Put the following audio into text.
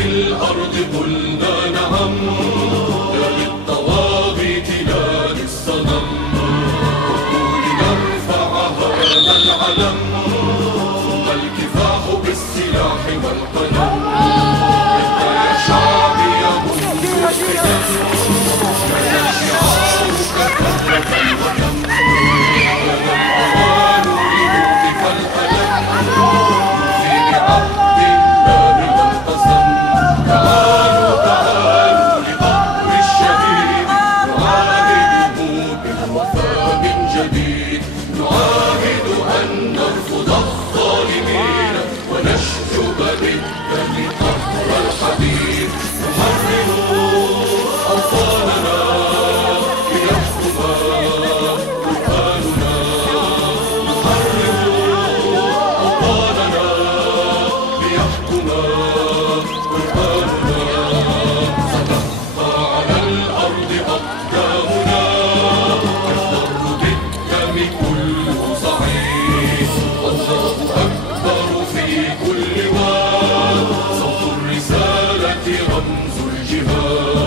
وفي الأرض قلنا نعم، لا للطواغيت لا للصنم، لنرفع هذا العلم، ثم الكفاح بالسلاح والقلم. أنت يا شعبي يا منذ الفتن، كان شعارك ثورة الوطن. كان الأوان لنوقف الألم، في بعهد الله والقسم. تعالوا تعالوا لقبر الشهيد، نعاهده بالوفاء من جديد. نعاهد أن نرفض الظالمين، ونشجب بالدم قهر الحديد. نحرر أوطاننا ليحكم برهاننا. نحرر أوطاننا ليحكم برهاننا. ستبقى على الأرض أقدامنا، يخضر بالدم كل صعيد. الله أكبر في كل واد، صوت الرسالة رمز الجهاد.